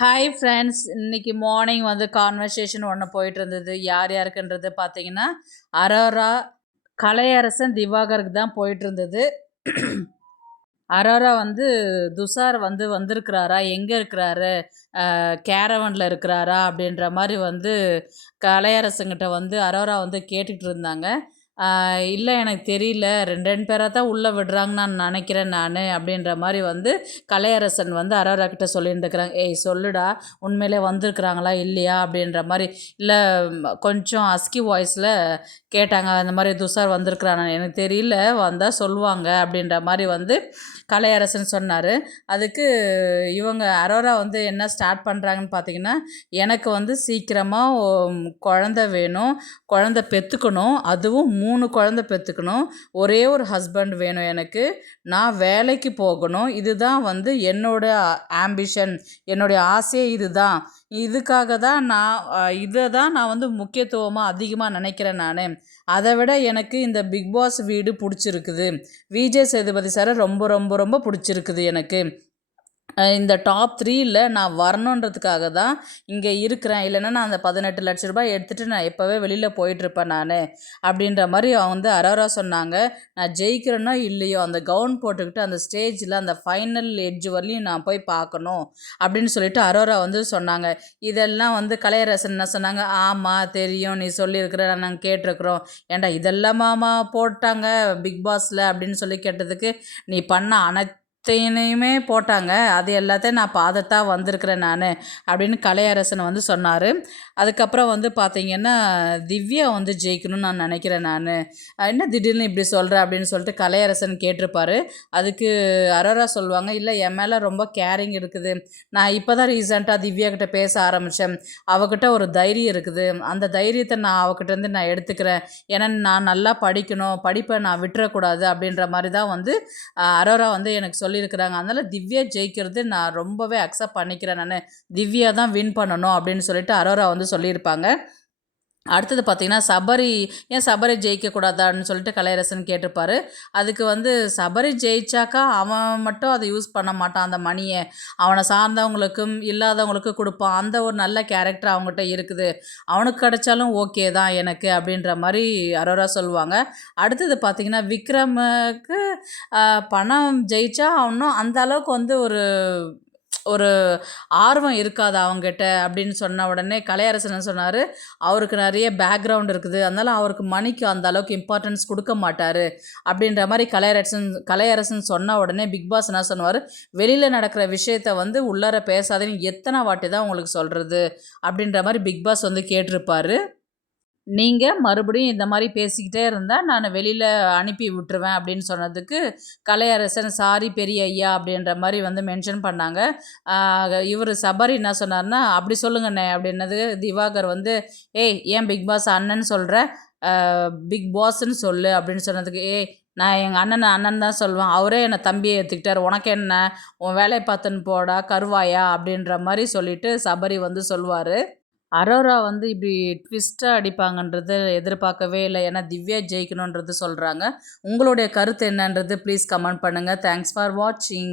Hi friends, இன்னைக்கு morning வந்து conversation ஒன்று போயிட்டு இருந்தது. யார் யாருக்குன்றது பார்த்தீங்கன்னா, அரோரா, கலையரசன், திவாகருக்கு தான் போயிட்டு இருந்தது. அரோரா வந்து துஷார் வந்து வந்திருக்கிறாரா, எங்கே இருக்கிறாரு, கேரவனில் இருக்கிறாரா அப்படின்ற மாதிரி வந்து கலையரசங்கிட்ட வந்து அரோரா வந்து கேட்டுக்கிட்டு இருந்தாங்க. இல்லை எனக்கு தெரியல, ரெண்டு ரெண்டு பேராக தான் உள்ளே விடுறாங்கன்னு நான் நினைக்கிறேன் நான் அப்படின்ற மாதிரி வந்து கலையரசன் வந்து அரோரா கிட்ட சொல்லியிருந்துக்கிறாங்க. ஏய் சொல்லுடா, உண்மையிலே வந்திருக்கிறாங்களா இல்லையா அப்படின்ற மாதிரி. இல்லை கொஞ்சம் அஸ்கி வாய்ஸில் கேட்டாங்க. அந்த மாதிரி துஷார் வந்திருக்கிறானா எனக்கு தெரியல, வந்தால் சொல்லுவாங்க அப்படின்ற மாதிரி வந்து கலையரசன் சொன்னார். அதுக்கு இவங்க அரோரா வந்து என்ன ஸ்டார்ட் பண்ணுறாங்கன்னு பார்த்தீங்கன்னா, எனக்கு வந்து சீக்கிரமாக குழந்த வேணும், குழந்த பெற்றுக்கணும், அதுவும் 3 குழந்த பெற்றுக்கணும், ஒரே ஒரு ஹஸ்பண்ட் வேணும் எனக்கு, நான் வேலைக்கு போகணும், இதுதான் வந்து என்னோட ஆம்பிஷன், என்னுடைய ஆசையே இதுதான். இதுக்காக தான் இதை தான் நான் வந்து முக்கியத்துவமாக அதிகமாக நினைக்கிறேன் நான். அதை விட எனக்கு இந்த பிக் பாஸ் வீடு பிடிச்சிருக்குது, விஜய் சேதுபதி சாரை ரொம்ப ரொம்ப ரொம்ப பிடிச்சிருக்குது எனக்கு. இந்த டாப் 3ல் நான் வரணுன்றதுக்காக தான் இங்கே இருக்கிறேன். இல்லைன்னா நான் அந்த 18 லட்ச ரூபாய் எடுத்துகிட்டு நான் எப்போவே வெளியில் போயிட்டுருப்பேன் நான் அப்படின்ற மாதிரி அவங்க வந்து அரோரா சொன்னாங்க. நான் ஜெயிக்கிறேனோ இல்லையோ அந்த கவுன் போட்டுக்கிட்டு அந்த ஸ்டேஜில் அந்த ஃபைனல் எட்ஜ் வரலையும் நான் போய் பார்க்கணும் அப்படின்னு சொல்லிட்டு அரோரா வந்து சொன்னாங்க. இதெல்லாம் வந்து கலையரசன் என்ன சொன்னாங்க, ஆமாம் தெரியும், நீ சொல்லியிருக்கிற, நாங்கள் கேட்டிருக்கிறோம், ஏன்டா இதெல்லாமாமா போட்டாங்க பிக் பாஸில் அப்படின்னு சொல்லி கேட்டதுக்கு, நீ பண்ண அனைத்தையுமே போட்டாங்க, அது எல்லாத்தையும் நான் பார்த்துத்தான் வந்திருக்கிறேன் நான் அப்படின்னு கலையரசன் வந்து சொன்னார். அதுக்கப்புறம் வந்து பார்த்திங்கன்னா, திவ்யா வந்து ஜெயிக்கணும்னு நான் நினைக்கிறேன் நான். என்ன திடீர்னு இப்படி சொல்கிற அப்படின்னு சொல்லிட்டு கலையரசன் கேட்டிருப்பார். அதுக்கு அரோரா சொல்லுவாங்க, இல்லை என் மேலே ரொம்ப கேரிங் இருக்குது, நான் இப்போ தான் ரீசெண்டாக திவ்யா கிட்ட பேச ஆரம்பித்தேன், அவகிட்ட ஒரு தைரியம் இருக்குது, அந்த தைரியத்தை நான் அவகிட்டேருந்து நான் எடுத்துக்கிறேன், ஏன்னா நான் நல்லா படிக்கணும், படிப்பை நான் விட்டுறக்கூடாது அப்படின்ற மாதிரி தான் வந்து அரோரா வந்து எனக்கு சொல்லியிருக்கிறாங்க. அதனால் திவ்யா ஜெயிக்கிறது நான் ரொம்பவே அக்செப்ட் பண்ணிக்கிறேன் நான், திவ்யா தான் வின் பண்ணணும் அப்படின்னு சொல்லிட்டு அரோரா வந்து சொல்லியிருப்பாங்க. அடுத்தது பார்த்திங்கன்னா, ஏன் சபரி ஜெயிக்கக்கூடாதான்னு சொல்லிட்டு கலையரசன் கேட்டிருப்பார். அதுக்கு வந்து சபரி ஜெயிச்சாக்கா அவன் மட்டும் அதை யூஸ் பண்ண மாட்டான், அந்த மணியை அவனை சார்ந்தவங்களுக்கும் இல்லாதவங்களுக்கும் கொடுப்பான், அந்த ஒரு நல்ல கேரக்டர் அவங்ககிட்ட இருக்குது, அவனுக்கு கிடைச்சாலும் ஓகே தான் எனக்கு அப்படின்ற மாதிரி அரோரா சொல்லுவாங்க. அடுத்தது பார்த்திங்கன்னா, விக்ரமுக்கு பணம் ஜெயிச்சா அவனும் அந்த அளவுக்கு வந்து ஒரு ஒரு ஆர்வம் இருக்காது அவங்ககிட்ட அப்படின்னு சொன்ன உடனே கலையரசன் சொன்னார், அவருக்கு நிறைய பேக்ரவுண்ட் இருக்குது, அதனால் அவருக்கு மணிக்கு அந்த அளவுக்கு இம்பார்ட்டன்ஸ் கொடுக்க மாட்டார் அப்படின்ற மாதிரி கலையரசன் சொன்ன உடனே பிக் பாஸ் என்ன சொன்னார், வெளியில் நடக்கிற விஷயத்த வந்து உள்ளார பேசாதேன்னு எத்தனை வாட்டி தான் உங்களுக்கு சொல்கிறது அப்படின்ற மாதிரி பிக் பாஸ் வந்து கேட்டிருப்பார். நீங்கள் மறுபடியும் இந்த மாதிரி பேசிக்கிட்டே இருந்தால் நான் வெளியில் அனுப்பி விட்டுருவேன் அப்படின்னு சொன்னதுக்கு கலையரசன் சாரி பெரிய ஐயா அப்படின்ற மாதிரி வந்து மென்ஷன் பண்ணாங்க. இவர் சபரி என்ன சொன்னார்னா, அப்படி சொல்லுங்கண்ணே அப்படின்னது திவாகர் வந்து, ஏய் ஏன் பிக் பாஸ் அண்ணன் சொல்கிற, பிக் பாஸ்ன்னு சொல்லு அப்படின்னு சொன்னதுக்கு, ஏய் நான் எங்கள் அண்ணன் தான் சொல்லுவேன், அவரே என்னை தம்பியை ஏற்றுக்கிட்டார், உனக்கு என்ன, உன் வேலையை பார்த்துன்னு போடா கருவாயா அப்படின்ற மாதிரி சொல்லிட்டு சபரி வந்து சொல்லுவார். அரோரா வந்து இப்படி ட்விஸ்ட்டாக அடிப்பாங்கன்றது எதிர்பார்க்கவே இல்லை, ஏன்னா திவ்யா ஜெயிக்கணுன்றது சொல்கிறாங்க. உங்களுடைய கருத்து என்னன்றது ப்ளீஸ் கமெண்ட் பண்ணுங்கள். தேங்க்ஸ் ஃபார் வாட்சிங்.